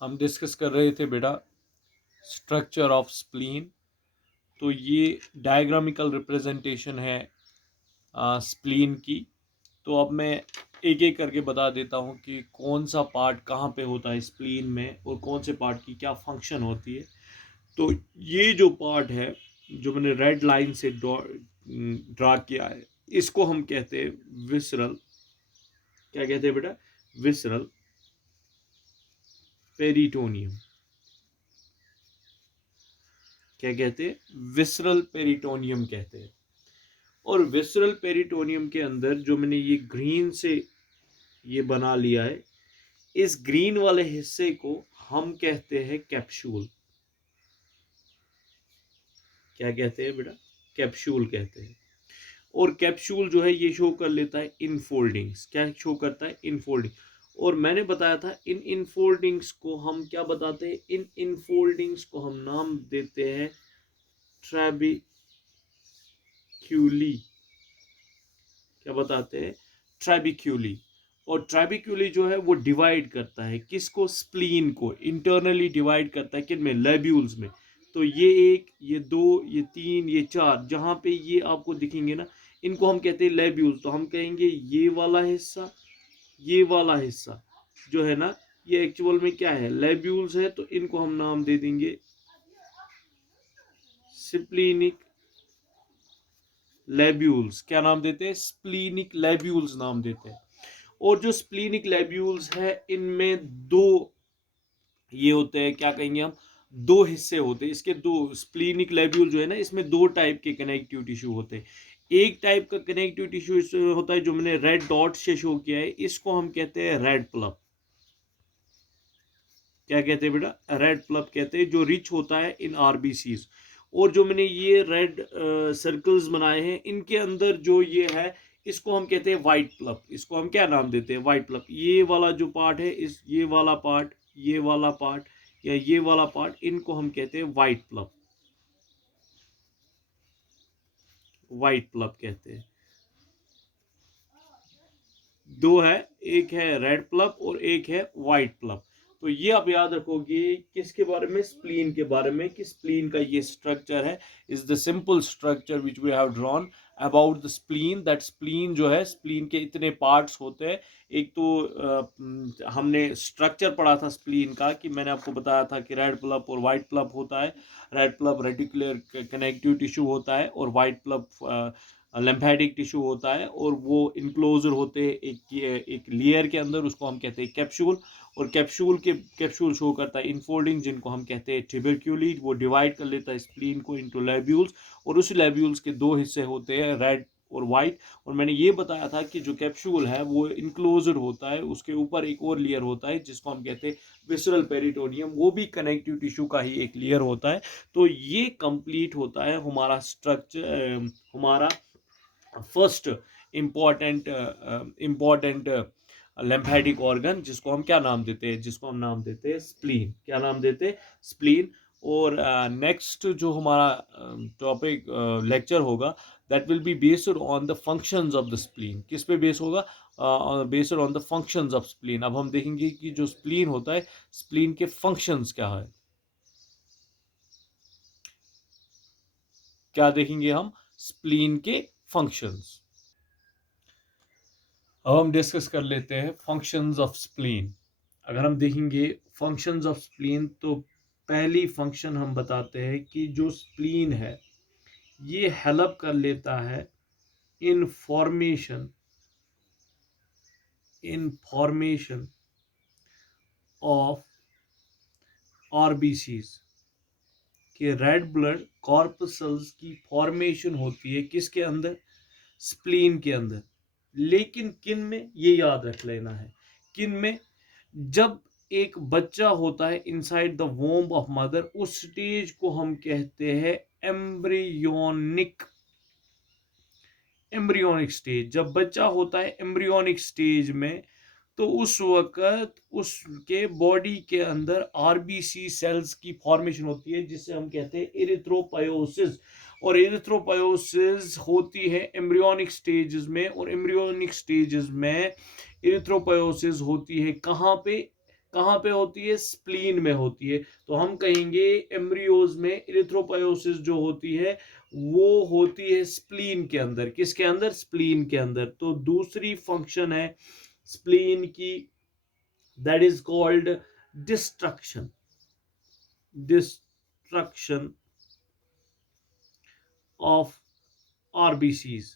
हम डिस्कस कर रहे थे बेटा स्ट्रक्चर ऑफ स्प्लीन। तो ये डायग्रामिकल रिप्रेजेंटेशन है स्प्लीन की। तो अब मैं एक एक करके बता देता हूँ कि कौन सा पार्ट कहाँ पे होता है स्प्लीन में और कौन से पार्ट की क्या फंक्शन होती है। तो ये जो पार्ट है जो मैंने रेड लाइन से ड्रा किया है, इसको हम कहते हैं विसरल। क्या कहते हैं बेटा? Visceral peritoneum. क्या कहते हैं? विसरल पेरिटोनियम कहते हैं। और विसरल पेरिटोनियम के अंदर जो मैंने ये ग्रीन से ये बना लिया है, इस ग्रीन वाले हिस्से को हम कहते हैं कैप्सूल। क्या कहते हैं बेटा? कैप्सूल कहते हैं। और कैप्सूल जो है ये शो कर लेता है इनफोल्डिंग्स। क्या शो करता है? इनफोल्डिंग। और मैंने बताया था इन इनफोल्डिंग्स को हम क्या बताते हैं? इन इनफोल्डिंग्स को हम नाम देते हैं ट्रैबिक्यूली। क्या बताते हैं? ट्रैबिक्यूली। और ट्रैबिक्यूली जो है वो डिवाइड करता है किसको? स्प्लीन को। इंटरनली डिवाइड करता है किन में? लेब्यूल्स में। तो ये एक, ये दो, ये तीन, ये चार, जहां पे ये आपको दिखेंगे ना, इनको हम कहते हैं लेब्यूल्स। तो हम कहेंगे ये वाला हिस्सा, ये वाला हिस्सा जो है ना, ये एक्चुअल में क्या है? लेब्यूल्स है। तो इनको हम नाम दे देंगे स्प्लीनिक लेब्यूल्स। क्या नाम देते हैं? स्प्लीनिक लेब्यूल्स नाम देते हैं। और जो स्प्लीनिक लेब्यूल्स है इनमें दो ये होते हैं, क्या कहेंगे हम? दो हिस्से होते हैं इसके। दो स्प्लीनिक लेब्यूल जो है ना, इसमें दो टाइप के कनेक्टिव टिश्यू होते हैं। एक टाइप का कनेक्टिव टिश्यू होता है जो मैंने रेड डॉट से शो किया है, इसको हम कहते हैं रेड प्लप। क्या कहते हैं बेटा? रेड प्लप कहते हैं, जो रिच होता है इन आरबीसीज। और जो मैंने ये रेड सर्कल्स बनाए हैं, इनके अंदर जो ये है, इसको हम कहते हैं वाइट प्लप। इसको हम क्या नाम देते हैं? वाइट प्लप। ये वाला जो पार्ट है, इस ये वाला पार्ट, ये वाला पार्ट या ये वाला पार्ट, इनको हम कहते हैं वाइट प्लप। वाइट प्लप कहते हैं। दो है, एक है रेड प्लप और एक है व्हाइट प्लप। तो ये आप याद रखोगे किसके बारे में? स्प्लीन के बारे में, कि स्प्लीन का ये स्ट्रक्चर है। Is the simple structure which we have drawn about the spleen. That spleen जो है, स्प्लीन के इतने पार्ट्स होते हैं। एक तो हमने स्ट्रक्चर पढ़ा था स्प्लीन का, कि मैंने आपको बताया था कि रेड प्लप और व्हाइट प्लप होता है। रेड प्लप रेटिकुलर कनेक्टिव टिश्यू होता है और व्हाइट प्लप लिम्फेटिक टिश्यू होता है। और वो इनक्लोजर होते हैं एक लेयर के अंदर, उसको हम कहते हैं कैप्सूल। और कैप्सूल शो करता है इनफोल्डिंग, जिनको हम कहते हैं ट्यूबरक्यूली। वो डिवाइड कर लेता है स्प्लीन को इनटू लेब्यूल्स। और उस लेब्यूल्स के दो हिस्से होते हैं, रेड और वाइट। और मैंने ये बताया था कि जो कैप्सूल है वो इनक्लोजर होता है, उसके ऊपर एक और लेयर होता है जिसको हम कहते हैं विसरल पेरिटोनियम। वो भी कनेक्टिव टिश्यू का ही एक लेयर होता है। तो ये कंप्लीट होता है हमारा स्ट्रक्चर, हमारा फर्स्ट इम्पॉर्टेंट लिम्फेटिक ऑर्गन, जिसको हम क्या नाम देते हैं? जिसको हम नाम देते हैं स्प्लीन। क्या नाम देते हैं? स्प्लीन। और नेक्स्ट जो हमारा टॉपिक लेक्चर होगा, that will be based on the functions of the spleen. किस पे बेस होगा? Based on the functions of spleen. अब हम देखेंगे कि जो स्प्लीन होता है, स्प्लीन के फंक्शंस क्या है। क्या देखेंगे हम? स्प्लीन के फंक्शंस। अब हम डिस्कस कर लेते हैं फंक्शंस ऑफ स्प्लीन। अगर हम देखेंगे फंक्शंस ऑफ स्प्लीन, तो पहली फंक्शन हम बताते हैं कि जो स्प्लीन है ये हेल्प कर लेता है इन फॉर्मेशन ऑफ आरबीसीज। कि रेड ब्लड कॉर्पसल्स की फॉर्मेशन होती है किसके अंदर? स्प्लीन के अंदर। लेकिन किन में? ये याद रख लेना है, किन में? जब एक बच्चा होता है inside the womb of mother, उस स्टेज को हम कहते हैं एम्ब्रियोनिक स्टेज। जब बच्चा होता है एम्ब्रियोनिक स्टेज में, तो उस वक्त उसके बॉडी के अंदर आरबीसी सेल्स की फॉर्मेशन होती है, जिसे हम कहते हैं इरिथ्रोपायोसिस। और इरिथ्रोपायोसिस होती है एम्ब्रियोनिक स्टेजेस में। और एम्ब्रियोनिक स्टेजेस में इरिथ्रोपायोसिस होती है कहाँ पे? कहाँ पे होती है? स्प्लीन में होती है। तो हम कहेंगे एम्ब्रियोज में इरिथ्रोपोयोसिस जो होती है वो होती है स्प्लीन के अंदर। किसके अंदर? स्प्लीन के अंदर। तो दूसरी फंक्शन है स्प्लीन की, that is called destruction. Destruction of RBCs,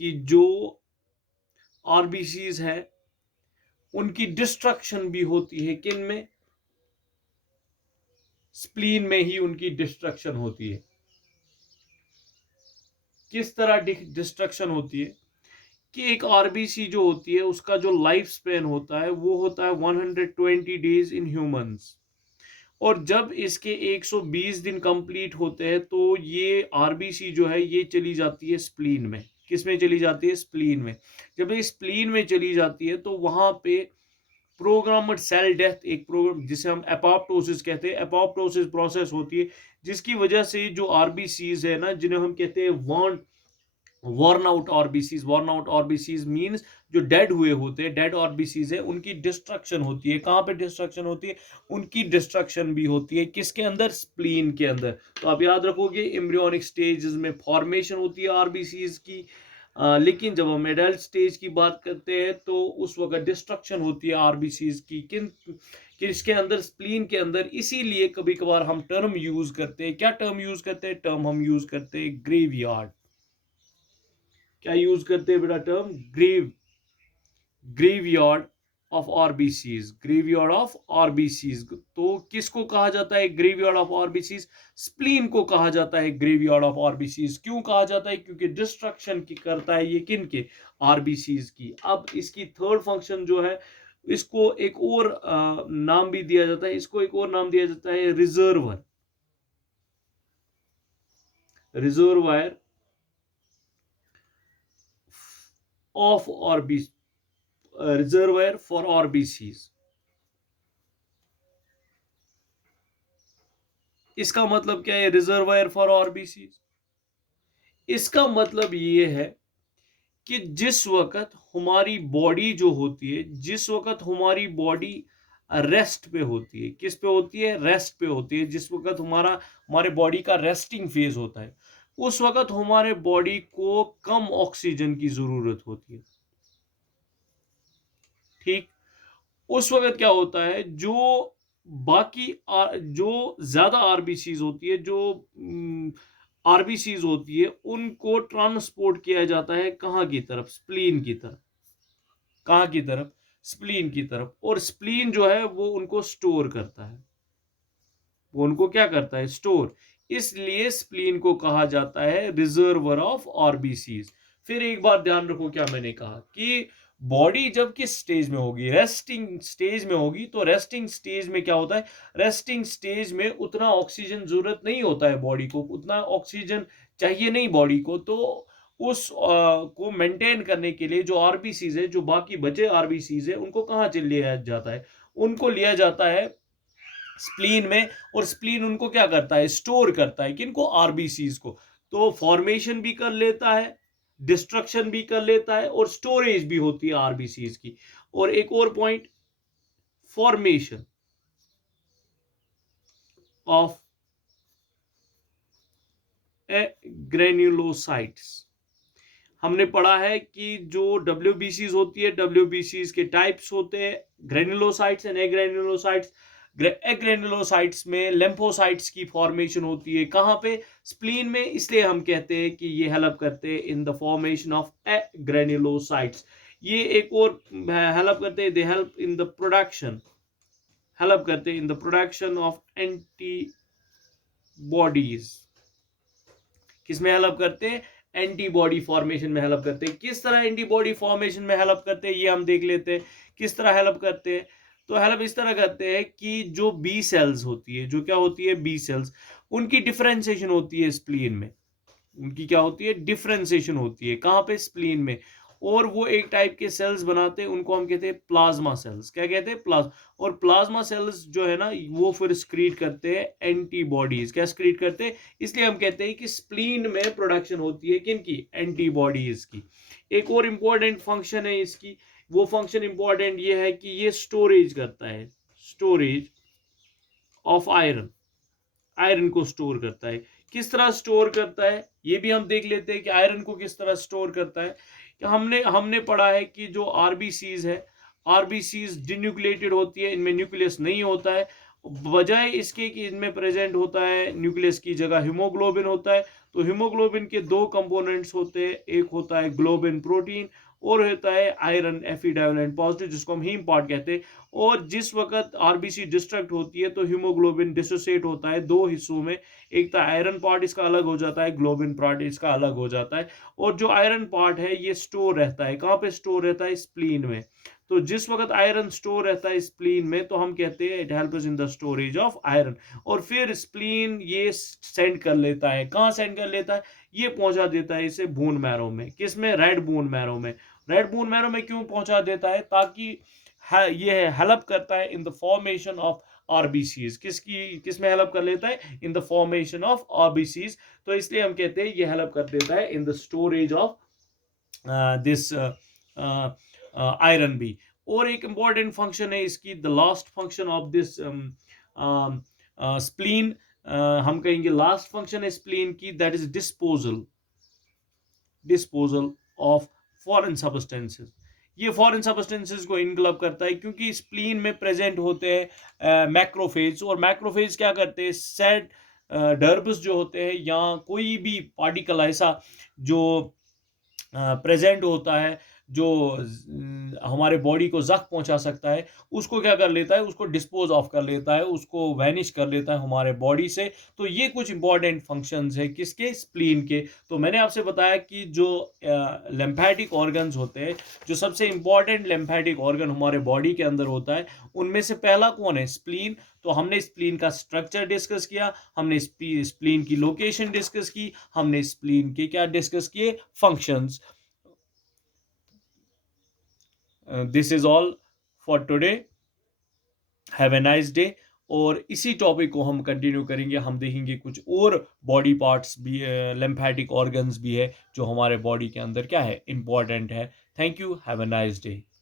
कि जो आरबीसीज है उनकी डिस्ट्रक्शन भी होती है किन में? स्प्लीन में ही उनकी डिस्ट्रक्शन होती है। किस तरह डिस्ट्रक्शन होती है कि एक आरबीसी जो होती है उसका जो लाइफ स्पेन होता है वो होता है 120 डेज इन ह्यूमंस, और जब इसके 120 दिन कंप्लीट होते हैं तो ये आरबीसी जो है ये चली जाती है स्प्लीन में। किस में चली जाती है? स्प्लीन में। जब ये स्प्लीन में चली जाती है तो वहां पे प्रोग्राम्ड सेल डेथ, एक प्रोग्राम जिसे हम एपोप्टोसिस कहते हैं, एपोप्टोसिस प्रोसेस होती है, जिसकी वजह से जो आरबीसीज है ना, जिन्हें हम कहते हैं worn out RBCs. Worn out RBCs means जो डेड हुए होते हैं, डेड आरबीसीज है, उनकी डिस्ट्रक्शन होती है। कहां पे डिस्ट्रक्शन होती है? उनकी डिस्ट्रक्शन भी होती है किसके अंदर? स्प्लीन के अंदर। तो आप याद रखोगे एम्ब्रियोनिक स्टेजेस में फॉर्मेशन होती है आरबीसीज की, लेकिन जब हम एडल्ट स्टेज की बात करते हैं तो उस वक्त डिस्ट्रक्शन होती है आरबीसीज की किसके अंदर? स्प्लीन के अंदर। इसीलिए कभी कभार हम टर्म यूज करते हैं। क्या टर्म यूज करते हैं? टर्म हम यूज करते हैं ग्रेवयार्ड। क्या यूज करते हैं बेटा? Term graveyard of RBCs. Graveyard of RBCs. तो किसको कहा जाता है ग्रेवयार्ड ऑफ आरबीसीज? स्प्लीन को कहा जाता है ग्रेवयार्ड ऑफ आरबीसीज। क्यों कहा जाता है? क्योंकि डिस्ट्रक्शन की करता है ये किन के? आरबीसीज की। अब इसकी थर्ड फंक्शन जो है इसको एक और नाम भी दिया जाता है, इसको एक और नाम दिया जाता है reservoir. Reservoir of RBC, reservoir for RBCs. इसका मतलब क्या है रिजर्वायर फॉर आरबीसीज? इसका मतलब ये है कि जिस वक्त हमारी बॉडी जो होती है, जिस वक्त हमारी बॉडी रेस्ट पे होती है, किस पे होती है? रेस्ट पे होती है। जिस वक्त हमारे बॉडी का रेस्टिंग फेज होता है, उस वक्त हमारे बॉडी को कम ऑक्सीजन की जरूरत होती है। ठीक, उस वक्त क्या होता है, जो बाकी जो ज्यादा आरबीसीज होती है, जो आरबीसीज होती है, उनको ट्रांसपोर्ट किया जाता है कहाँ की तरफ? स्प्लीन की तरफ। कहाँ की तरफ? स्प्लीन की तरफ। और स्प्लीन जो है वो उनको स्टोर करता है। वो उनको क्या करता है? स्टोर। इसलिए स्प्लीन को कहा जाता है रिजर्वर ऑफ आरबीसीज। फिर एक बार ध्यान रखो क्या मैंने कहा कि बॉडी जब किस स्टेज में होगी? रेस्टिंग स्टेज में होगी। तो रेस्टिंग स्टेज में क्या होता है? रेस्टिंग स्टेज में उतना ऑक्सीजन जरूरत नहीं होता है बॉडी को, उतना ऑक्सीजन चाहिए नहीं बॉडी को। तो उस को मेंटेन करने के लिए जो आरबीसीज है, जो बाकी बचे आरबीसीज है, उनको कहाँ चल लिया जाता है? उनको लिया जाता है स्प्लीन में। और स्प्लीन उनको क्या करता है? स्टोर करता है किनको? आरबीसीज को। तो फॉर्मेशन भी कर लेता है, डिस्ट्रक्शन भी कर लेता है, और स्टोरेज भी होती है आरबीसीज की। और एक और पॉइंट, फॉर्मेशन ऑफ ग्रेन्युलोसाइट्स। हमने पढ़ा है कि जो डब्ल्यूबीसीज होती है, डब्ल्यूबीसीज के टाइप्स होते हैं, ग्रेन्युलोसाइट्स एंड एग्रेन्युलोसाइट्स। एग्रेन्युलोसाइट्स में लिम्फोसाइट्स की फॉर्मेशन होती है कहां पे? स्प्लीन में। इसलिए हम कहते हैं कि ये हेल्प करते हैं इन द फॉर्मेशन ऑफ एग्रेन्युलोसाइट्स। ये एक और हेल्प करते हैं, they help in the production, help करते हैं in the production of antibodies. किसमें हेल्प करते हैं? एंटीबॉडी फॉर्मेशन में हेल्प करते हैं। किस तरह एंटीबॉडी फॉर्मेशन में हेल्प करते हैं ये हम देख लेते हैं। किस तरह हेल्प करते हैं? तो हेल्प इस तरह करते हैं कि जो बी सेल्स होती है, जो क्या होती है? बी सेल्स, उनकी डिफरेंशिएशन होती है स्प्लीन में। उनकी क्या होती है? डिफरेंशिएशन होती है कहां पे? स्प्लीन में। और वो एक टाइप के सेल्स बनाते हैं, उनको हम कहते हैं प्लाज्मा सेल्स। क्या कहते हैं? और प्लाज्मा सेल्स जो है ना, वो फिर स्क्रीट करते हैं एंटीबॉडीज। क्या स्क्रीट करते हैं? इसलिए हम कहते हैं कि स्प्लीन में प्रोडक्शन होती है किनकी? एंटीबॉडीज की। एक और इंपॉर्टेंट फंक्शन है इसकी, वो फंक्शन इंपॉर्टेंट ये है कि ये स्टोरेज करता है। स्टोरेज ऑफ आयरन, आयरन को स्टोर करता है। किस तरह स्टोर करता है ये भी हम देख लेते हैं कि आयरन को किस तरह स्टोर करता है। कि हमने पढ़ा है कि जो आरबीसीज है, आरबीसीज डिन्यूक्लिएटेड होती है, इनमें न्यूक्लियस नहीं होता है। बजाय इसके कि इनमें प्रेजेंट होता है न्यूक्लियस की जगह हीमोग्लोबिन होता है। तो हीमोग्लोबिन के दो कंपोनेंट्स होते हैं, एक होता है ग्लोबिन प्रोटीन और होता है आयरन एफी डाइवैलेंट पॉजिटिव, जिसको हम हीम पार्ट कहते हैं। और जिस वक्त आरबीसी डिस्ट्रक्ट होती है तो हीमोग्लोबिन डिसोसिएट होता है दो हिस्सों में, एक तो आयरन पार्ट इसका अलग हो जाता है, ग्लोबिन पार्ट इसका अलग हो जाता है। और जो आयरन पार्ट है ये स्टोर रहता है, कहाँ पे स्टोर रहता है? स्प्लीन में। तो जिस वक्त आयरन स्टोर रहता है स्प्लीन में तो हम कहते हैं it helps in the storage of iron. और फिर स्प्लीन ये सेंड कर लेता है, कहाँ सेंड कर लेता है? ये पहुंचा देता है इसे बोन मैरो में। किस में? रेड बोन मैरो में। रेड बोन मैरो में क्यों पहुंचा देता है? ताकि ये हेल्प करता है in the formation of RBCs. किस में हेल्प कर लेता है? In the formation of RBCs. तो इसलिए हम कहते हैं ये हेल्प कर देता है in the storage of this iron भी। और एक इंपॉर्टेंट फंक्शन है इसकी, the last function of this spleen, हम कहेंगे लास्ट फंक्शन है स्प्लीन की, that is disposal of foreign substances. ये फॉरेन सब्सटेंसेस को इनक्लब करता है क्योंकि स्प्लीन में प्रेजेंट होते हैं मैक्रोफेज। और मैक्रोफेज क्या करते हैं? सेट डर्ब्स जो होते हैं या कोई भी पार्टिकल ऐसा जो प्रेजेंट होता है जो हमारे बॉडी को जख्म पहुंचा सकता है, उसको क्या कर लेता है? उसको डिस्पोज ऑफ कर लेता है, उसको वैनिश कर लेता है हमारे बॉडी से। तो ये कुछ इंपॉर्टेंट फंक्शंस है किसके? स्प्लीन के। तो मैंने आपसे बताया कि जो लिम्फेटिक ऑर्गन्स होते हैं, जो सबसे इंपॉर्टेंट लिम्फेटिक ऑर्गन हमारे बॉडी के अंदर होता है, उनमें से पहला कौन है? स्प्लीन। तो हमने स्प्लीन का स्ट्रक्चर डिस्कस किया, हमने स्प्लीन की लोकेशन डिस्कस की, हमने स्प्लीन के क्या डिस्कस किए? Functions. This is all for today, have a nice day. और इसी टॉपिक को हम कंटिन्यू करेंगे, हम देखेंगे कुछ और बॉडी पार्ट्स भी, लिम्फेटिक ऑर्गन्स भी है जो हमारे बॉडी के अंदर क्या है? इंपॉर्टेंट है। Thank you, have a nice day.